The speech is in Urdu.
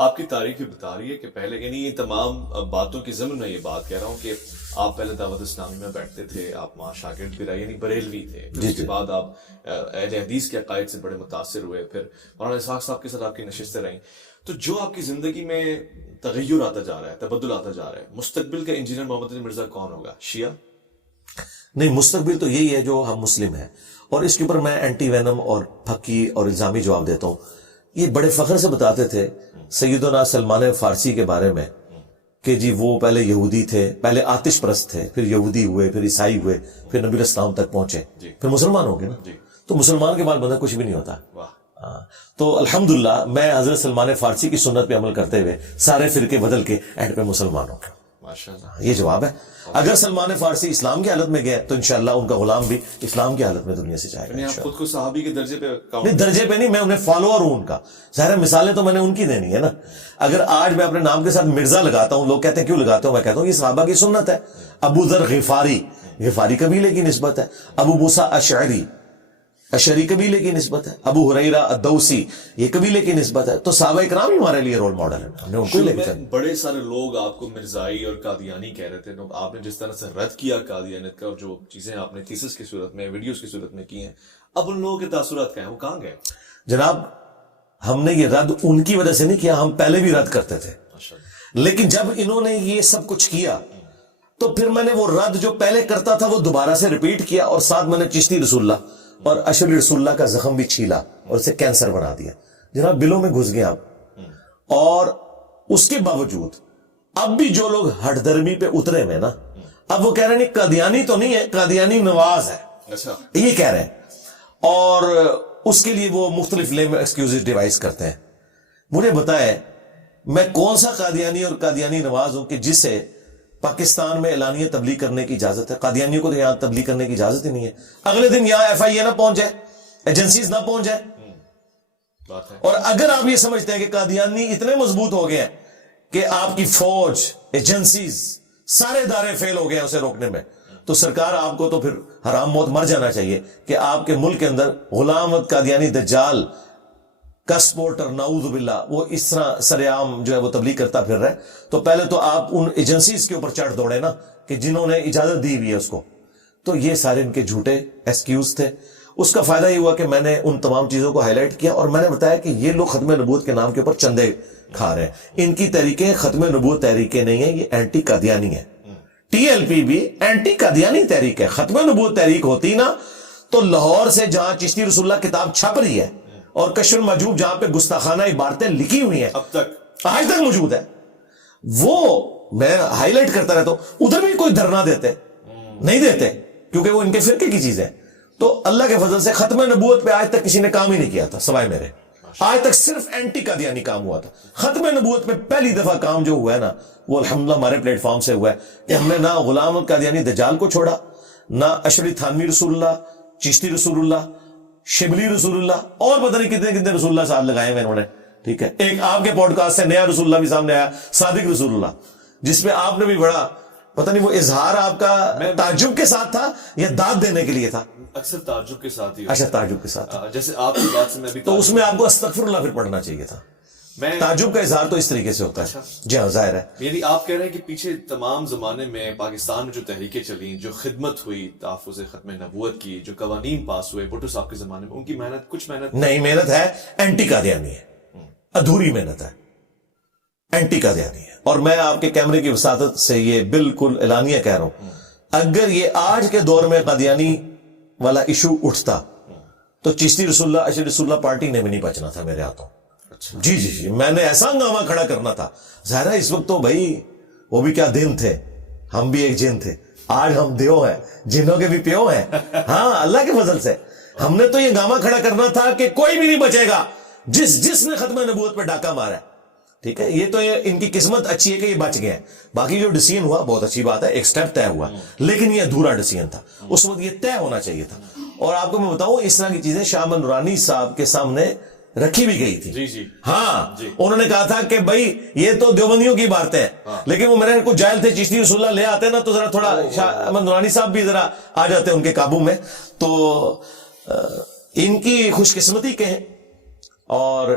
آپ کی تاریخ بھی بتا رہی ہے کہ پہلے یعنی یہ تمام باتوں کی ضمن میں یہ بات کہہ رہا ہوں کہ آپ پہلے دعوت اسلامی میں بیٹھتے تھے، آپ وہاں شاگرد بھی رہے یعنی بریلوی تھے، پھر اس کے بعد آپ اہل حدیث کے عقائد سے بڑے متاثر ہوئے، پھر مولانا اسحاق صاحب کے ساتھ آپ کی نشستیں رہیں. تو جو آپ کی زندگی میں تغیر آتا جا رہا ہے، تبدل آتا جا رہا ہے، مستقبل کا انجینئر محمد علی مرزا کون ہوگا؟ شیعہ؟ نہیں، مستقبل تو یہی ہے جو ہم مسلم ہیں. اور اس کے اوپر میں اینٹی وینم اور پھکی اور الزامی جواب دیتا ہوں. یہ بڑے فخر سے بتاتے تھے سیدنا سلمان فارسی کے بارے میں کہ جی وہ پہلے یہودی تھے، پہلے آتش پرست تھے، پھر یہودی ہوئے، پھر عیسائی ہوئے، پھر نبی الاسلام تک پہنچے، پھر مسلمان ہو گئے نا. تو مسلمان کے بعد بندہ کچھ بھی نہیں ہوتا. تو الحمدللہ میں حضرت سلمان فارسی کی سنت پہ عمل کرتے ہوئے سارے فرقے بدل کے اینڈ پہ مسلمان ہوں گا. یہ جواب ہے. اگر سلمان فارسی اسلام کی حالت میں گئے تو انشاءاللہ ان کا غلام بھی اسلام کی حالت میں دنیا سے جائے گا. خود کو صحابی کے درجے پہ نہیں، درجے پہ نہیں، میں انہیں فالوور ہوں ان کا. ظاہر مثالیں تو میں نے ان کی دینی ہے نا. اگر آج میں اپنے نام کے ساتھ مرزا لگاتا ہوں، لوگ کہتے ہیں کیوں لگاتے ہوں، میں کہتا ہوں یہ صحابہ کی سنت ہے. ابو ذر غفاری قبیلے کی نسبت ہے. ابو موسیٰ اشعری قبیلے کی نسبت ہے. ابو ہریرہ الدوسی یہ قبیلے کی نسبت ہے. تو صحابہ اکرام ہی ہمارے لیے رول ماڈل ہیں، ہم نے ان کو ہی لے کے چلنا. بڑے سارے لوگ آپ کو مرزائی اور قادیانی کہہ رہے تھے. آپ نے جس طرح سے رد کیا قادیانیت کا اور جو چیزیں آپ نے تھیسس کی صورت میں، ویڈیوز کی صورت میں کی ہیں، اب ان لوگوں کے تاثرات کیا ہیں؟ وہ کہاں گئے؟ جناب ہم نے یہ رد ان کی وجہ سے نہیں کیا، ہم پہلے بھی رد کرتے تھے. لیکن جب انہوں نے یہ سب کچھ کیا تو پھر میں نے وہ رد جو پہلے کرتا تھا وہ دوبارہ سے ریپیٹ کیا، اور ساتھ میں نے چشتی رسول اللہ اور اشعری رسول اللہ کا زخم بھی چھیلا اور اسے کینسر بنا دیا. جناب بلوں میں گھس گئے آپ. اور اس کے باوجود اب بھی جو لوگ ہٹ درمی پہ اترے ہوئے نا، اب وہ کہہ رہے ہیں قادیانی تو نہیں ہے، قادیانی نواز ہے. یہ کہہ رہے ہیں، اور اس کے لیے وہ مختلف لیم ایکسکیوز ڈیوائز کرتے ہیں. مجھے بتائے میں کون سا قادیانی اور قادیانی نواز ہوں کہ جسے پاکستان میں اعلانیہ تبلیغ کرنے کی اجازت ہے؟ قادیانیوں کو تو یہاں تبلیغ کرنے کی اجازت ہی نہیں ہے. اگلے دن یہاں ایف آئی اے نہ پہنچ جائے، ایجنسیز نہ پہنچ جائے. اور اگر آپ یہ سمجھتے ہیں کہ قادیانی اتنے مضبوط ہو گئے ہیں کہ آپ کی فوج، ایجنسیز، سارے ادارے فیل ہو گئے ہیں اسے روکنے میں، تو سرکار آپ کو تو پھر حرام موت مر جانا چاہیے کہ آپ کے ملک کے اندر غلام قادیانی دجال کا سپورٹر نعوذ باللہ وہ اس طرح سرعام جو ہے وہ تبلیغ کرتا پھر رہا ہے. تو پہلے تو آپ ان ایجنسیز کے اوپر چڑھ دوڑے نا کہ جنہوں نے اجازت دی ہوئی ہے اس کو. تو یہ سارے ان کے جھوٹے ایکسکیوز تھے. اس کا فائدہ یہ ہوا کہ میں نے ان تمام چیزوں کو ہائی لائٹ کیا اور میں نے بتایا کہ یہ لوگ ختم نبوت کے نام کے اوپر چندے کھا رہے ہیں. ان کی تحریکیں ختم نبوت تحریکیں نہیں ہیں، یہ اینٹی قادیانی ہے. ٹی ایل پی بھی اینٹی قادیانی تحریک ہے. ختم نبوت تحریک ہوتی نا تو لاہور سے جہاں چشتی رسول اللہ کتاب چھپ رہی ہے اور کشف المحجوب جہاں پہ گستاخانہ عبارتیں لکھی ہوئی ہیں اب تک آج تک موجود ہے، وہ میں ہائی لائٹ کرتا رہتا ہوں. ادھر بھی کوئی دھرنا دیتے نہیں دیتے کیونکہ وہ ان کے فرقے کی چیز ہے. تو اللہ کے فضل سے ختم نبوت پہ آج تک کسی نے کام ہی نہیں کیا تھا سوائے میرے. آج تک صرف اینٹی قادیانی کام ہوا تھا. ختم نبوت پہ پہلی دفعہ کام جو ہوا ہے نا وہ الحمدللہ ہمارے پلیٹ فارم سے ہوا ہے کہ ہم نے نہ غلام قادیانی دجال کو چھوڑا، نہ اشعری تھانوی رسول اللہ، چشتی رسول اللہ، شبلی رسول اللہ، اور پتہ نہیں کتنے کتنے رسول اللہ ساتھ لگائے ہوئے انہوں نے. ٹھیک ہے، ایک آپ کے پوڈ کاسٹ سے نیا رسول اللہ بھی سامنے آیا، صادق رسول اللہ، جس میں آپ نے بھی بڑا پتہ نہیں وہ اظہار آپ کا تعجب کے ساتھ تھا یا داد دینے کے لیے تھا؟ اکثر تعجب کے ساتھ ہی. اچھا، تعجب کے ساتھ. جیسے آپ کی بات سے میں بھی تو اس میں آپ کو استغفر اللہ پھر پڑھنا چاہیے تھا. تعجب کا اظہار تو اس طریقے سے ہوتا ہے. جی ہاں، ظاہر ہے. یعنی آپ کہہ رہے ہیں کہ پیچھے تمام زمانے میں پاکستان میں جو تحریکیں چلیں، جو خدمت ہوئی تحفظ ختم نبوت کی، جو قوانین پاس ہوئے بھٹو صاحب کے زمانے میں، ان کی محنت کچھ محنت نہیں، محنت ہے اینٹی قادیانی ہے، ادھوری محنت ہے، اینٹی قادیانی ہے. اور میں آپ کے کیمرے کی وساطت سے یہ بالکل اعلانیہ کہہ رہا ہوں، اگر یہ آج کے دور میں قادیانی والا ایشو اٹھتا تو چشتی رسول اللہ، اشعری رسول اللہ پارٹی نے بھی نہیں بچنا تھا میرے ہاتھوں. جی جی جی، میں نے ایسا ہنگامہ کھڑا کرنا تھا. ظاہر ہے اس وقت تو بھائی وہ بھی کیا دن تھے، ہم بھی ایک جن تھے. آج ہم دیو ہیں، جنوں کے بھی پیو ہیں. ہاں، اللہ کے فضل سے ہم نے تو یہ ہنگامہ کھڑا کرنا تھا کہ کوئی بھی نہیں بچے گا جس نے ختم نبوت پہ ڈاکہ مارا ہے. ٹھیک ہے، یہ تو ان کی قسمت اچھی ہے کہ یہ بچ گئے ہیں. باقی جو ڈیسیژن ہوا بہت اچھی بات ہے، ایک سٹیپ طے ہوا، لیکن یہ ادھورا ڈیسیژن تھا. اس وقت یہ طے ہونا چاہیے تھا. اور آپ کو میں بتاؤں اس طرح کی چیزیں شاہ من نورانی صاحب کے سامنے رکھی بھی گئی تھی. جی جی ہاں، انہوں نے کہا تھا کہ بھائی یہ تو دیوبندیوں کی باتیں ہیں، لیکن وہ میرے کو جائل تھے، چشتی رسول اللہ لے آتے نا تو ذرا تھوڑا شاہ من نورانی صاحب بھی ذرا آ جاتے ان کے قابو میں. تو ان کی خوش قسمتی کہیں. اور